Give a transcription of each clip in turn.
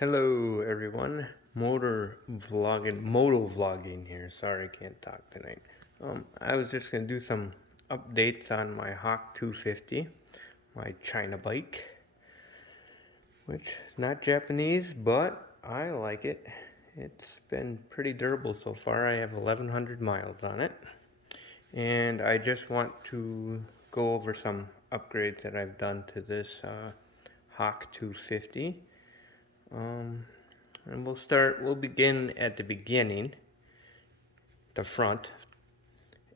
Hello everyone, moto vlogging here. Sorry, I can't talk tonight. I was just gonna do some updates on my Hawk 250, my China bike, which is not Japanese, but I like it. It's been pretty durable so far. I have 1100 miles on it, and I just want to go over some upgrades that I've done to this Hawk 250. And we'll begin at the beginning, the front,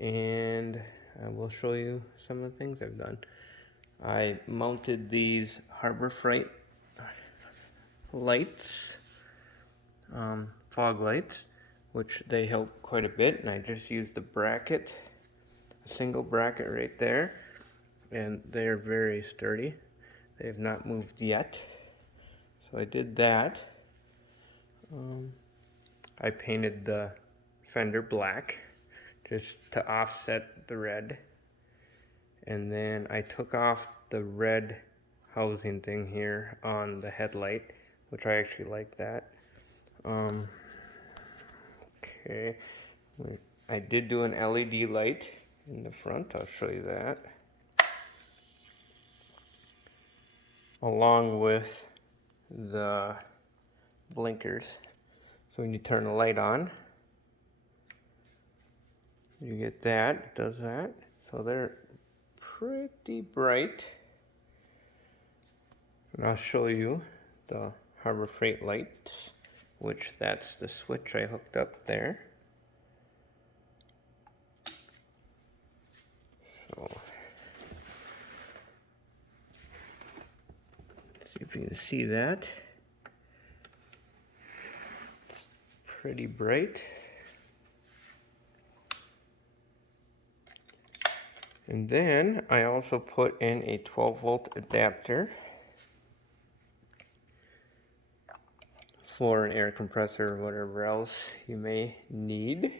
and we'll show you some of the things I've done. I mounted these Harbor Freight lights, fog lights, which they help quite a bit, and I just used the bracket, a single bracket right there, and they're very sturdy. They have not moved yet, so I did that. I painted the fender black just to offset the red, and then I took off the red housing thing here on the headlight, which I actually like that. Okay, I did do an LED light in the front. I'll show you that, along with the blinkers. So when you turn the light on, you get that, it does that. So they're pretty bright. And I'll show you the Harbor Freight lights, which that's the switch I hooked up there. So, see if you can see that. It's pretty bright. And then I also put in a 12-volt adapter for an air compressor or whatever else you may need.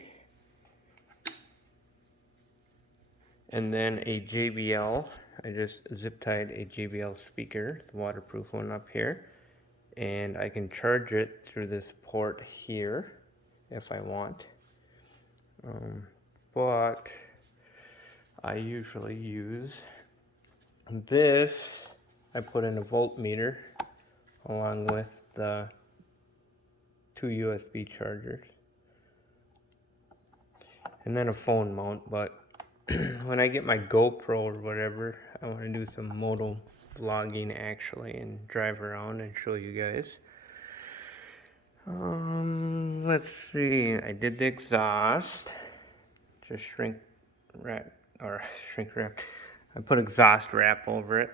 And then a JBL. I just zip tied a JBL speaker, the waterproof one up here. And I can charge it through this port here if I want. But I usually use this. I put in a voltmeter along with the 2 USB chargers. And then a phone mount, but when I get my GoPro or whatever, I want to do some moto vlogging actually and drive around and show you guys. Let's see, I did the exhaust, just shrink wrap. I put exhaust wrap over it.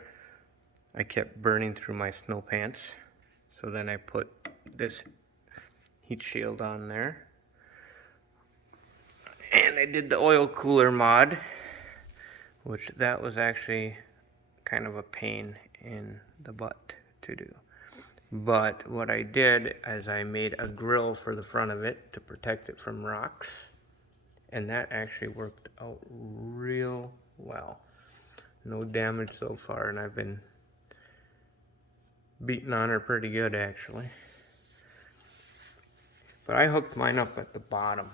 I kept burning through my snow pants, so then I put this heat shield on there. And I did the oil cooler mod, which that was actually kind of a pain in the butt to do. But what I did is I made a grill for the front of it to protect it from rocks, and that actually worked out real well. No damage so far, and I've been beating on her pretty good actually. But I hooked mine up at the bottom,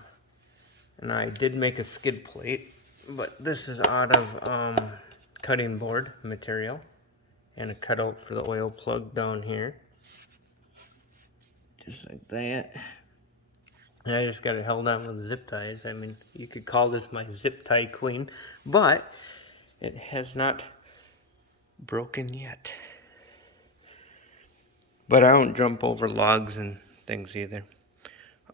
and I did make a skid plate, but this is out of cutting board material, and a cutout for the oil plug down here, just like that. And I just got it held on with zip ties. I mean, you could call this my zip tie queen, but it has not broken yet. But I don't jump over logs and things either.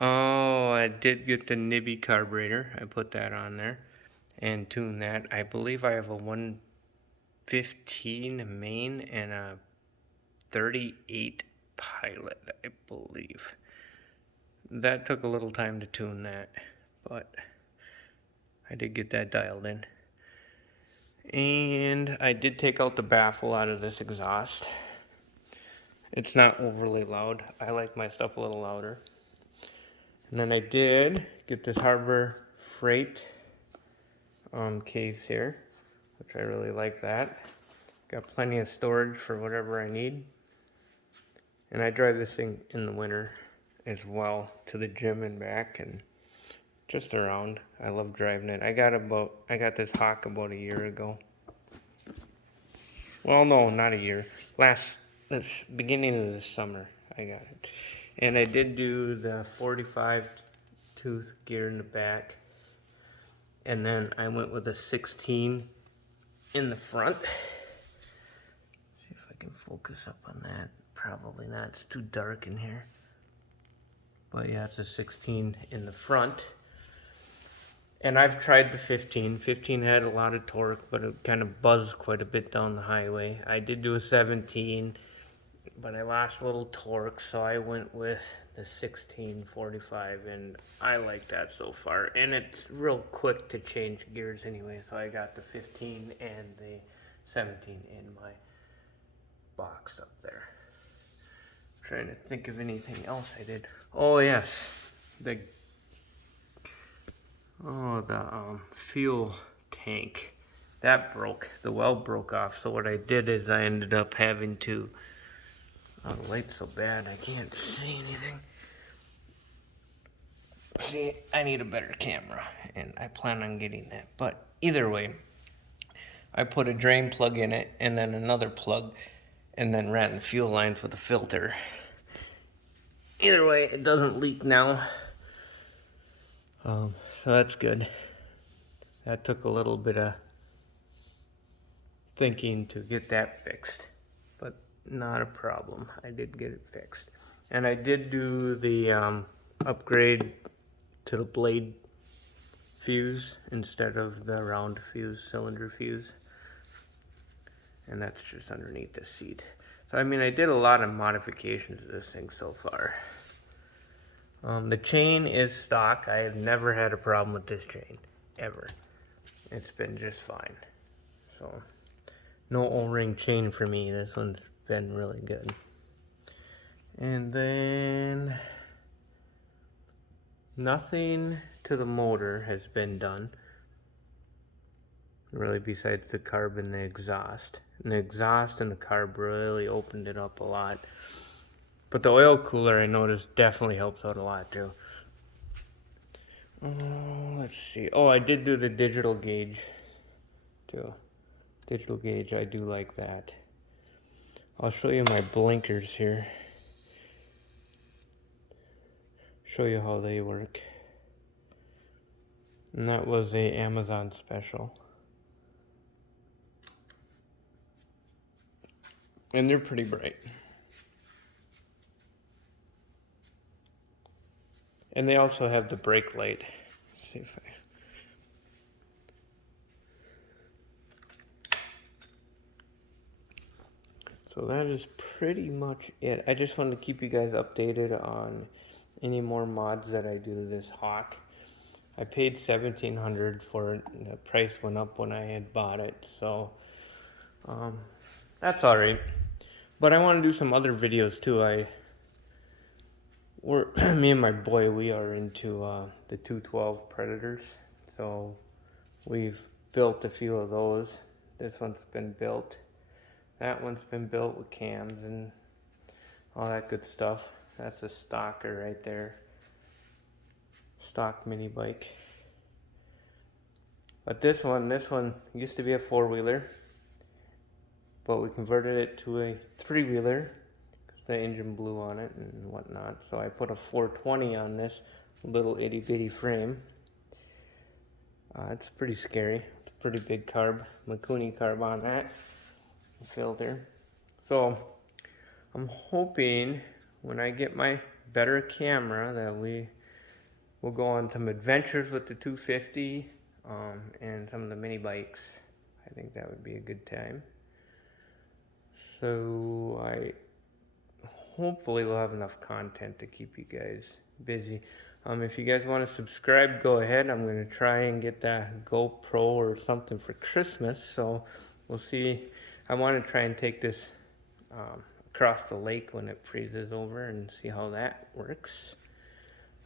Oh, I did get the Nibby carburetor. I put that on there and tuned that. I believe I have a 115 main and a 38 pilot, I believe. That took a little time to tune that, but I did get that dialed in. And I did take out the baffle out of this exhaust. It's not overly loud. I like my stuff a little louder. And then I did get this Harbor Freight case here, which I really like that. Got plenty of storage for whatever I need. And I drive this thing in the winter as well to the gym and back and just around. I love driving it. I got this Hawk about a year ago. Well, no, not a year. This beginning of the summer, I got it. And I did do the 45 tooth gear in the back. And then I went with a 16 in the front. See if I can focus up on that. Probably not, it's too dark in here. But yeah, it's a 16 in the front. And I've tried the 15. 15 had a lot of torque, but it kind of buzzed quite a bit down the highway. I did do a 17, but I lost a little torque, so I went with the 1645, and I like that so far. And it's real quick to change gears anyway, so I got the 15 and the 17 in my box up there. I'm trying to think of anything else I did. Oh yes, the fuel tank. That broke. The weld broke off. So what I did is I ended up having to... Oh, the light's so bad I can't see anything. See, I need a better camera, and I plan on getting that. But either way, I put a drain plug in it, and then another plug, and then ran the fuel lines with a filter. Either way, it doesn't leak now. So that's good. That took a little bit of thinking to get that fixed, but not a problem. I did get it fixed. And I did do the upgrade to the blade fuse instead of the round fuse, cylinder fuse. And that's just underneath the seat. So I mean, I did a lot of modifications to this thing so far. The chain is stock. I have never had a problem with this chain, ever. It's been just fine. So, no O-ring chain for me. This one's been really good. And then, nothing to the motor has been done, really, besides the carb and the exhaust. And the exhaust and the carb really opened it up a lot. But the oil cooler, I noticed, definitely helps out a lot too. Let's see. Oh, I did do the digital gauge too. Digital gauge, I do like that. I'll show you my blinkers here. Show you how they work. And that was a Amazon special. And they're pretty bright. And they also have the brake light. Let's see if So that is pretty much it. I just wanted to keep you guys updated on any more mods that I do to this Hawk. I paid $1,700 for it. The price went up when I had bought it, so that's alright. But I want to do some other videos too. Me and my boy, we are into the 212 Predators, so we've built a few of those. This one's been built. That one's been built with cams and all that good stuff. That's a stocker right there. Stock mini bike. But this one used to be a four-wheeler, but we converted it to a three-wheeler because the engine blew on it and whatnot. So I put a 420 on this little itty-bitty frame. It's pretty scary. It's a pretty big carb, Mikuni carb on that filter. So I'm hoping when I get my better camera that we will go on some adventures with the 250 and some of the mini bikes. I think that would be a good time. So I hopefully will have enough content to keep you guys busy. If you guys want to subscribe, go ahead. I'm going to try and get that GoPro or something for Christmas, so we'll see. I want to try and take this across the lake when it freezes over and see how that works.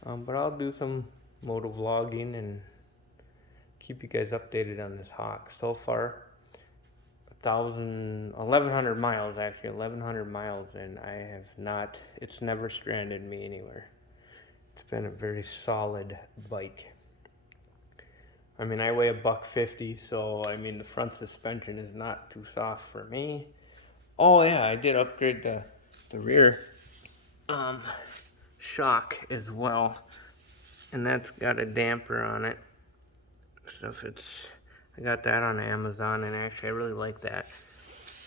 But I'll do some moto vlogging and keep you guys updated on this Hawk. So far, 1,100 miles actually, 1,100 miles, and I have not, it's never stranded me anywhere. It's been a very solid bike. I mean, I weigh $150, so I mean the front suspension is not too soft for me. Oh yeah, I did upgrade the rear shock as well, and that's got a damper on it. So if it's, I got that on Amazon, and actually I really like that.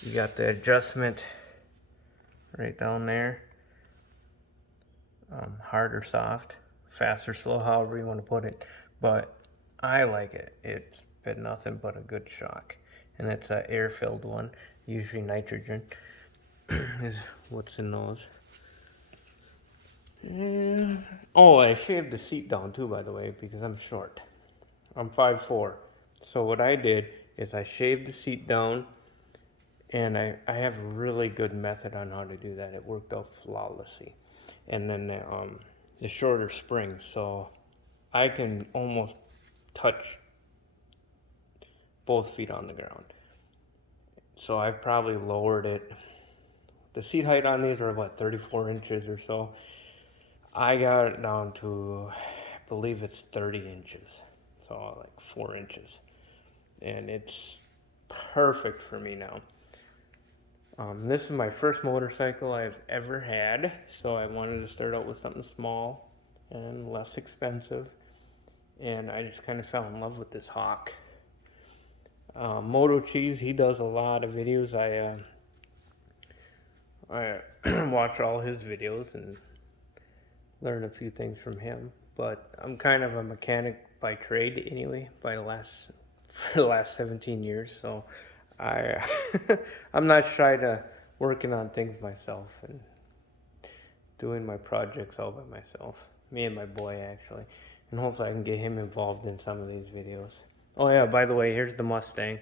You got the adjustment right down there, hard or soft, fast or slow, however you want to put it. But I like it. It's been nothing but a good shock, and it's an air-filled one. Usually nitrogen is what's in those. And, oh, I shaved the seat down too, by the way, because I'm short. I'm 5'4". So what I did is I shaved the seat down, and I have a really good method on how to do that. It worked out flawlessly. And then the shorter springs, so I can almost touch both feet on the ground. So I've probably lowered it. The seat height on these are what, 34 inches or so. I got it down to, I believe it's 30 inches. So like 4 inches. And it's perfect for me now. This is my first motorcycle I've ever had, so I wanted to start out with something small and less expensive, and I just kind of fell in love with this Hawk. Moto Cheese, he does a lot of videos. I watch all his videos and learn a few things from him, but I'm kind of a mechanic by trade anyway, for the last 17 years, so I'm not shy to working on things myself and doing my projects all by myself. Me and my boy, actually. And hopefully I can get him involved in some of these videos. Oh yeah, by the way, here's the Mustang.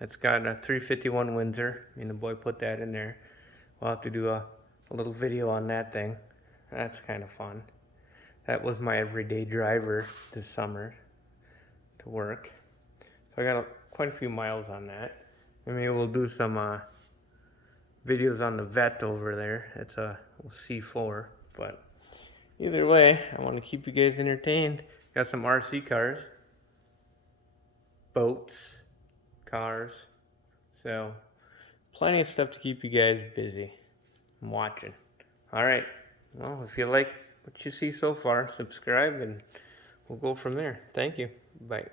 It's got a 351 Windsor. Me and the boy put that in there. We'll have to do a little video on that thing. That's kind of fun. That was my everyday driver this summer to work. So I got quite a few miles on that. And maybe we'll do some videos on the Vet over there. It's a C4, but either way, I want to keep you guys entertained. Got some RC cars, boats, cars, so plenty of stuff to keep you guys busy. I'm watching. Alright, well, if you like what you see so far, subscribe and we'll go from there. Thank you. Bye.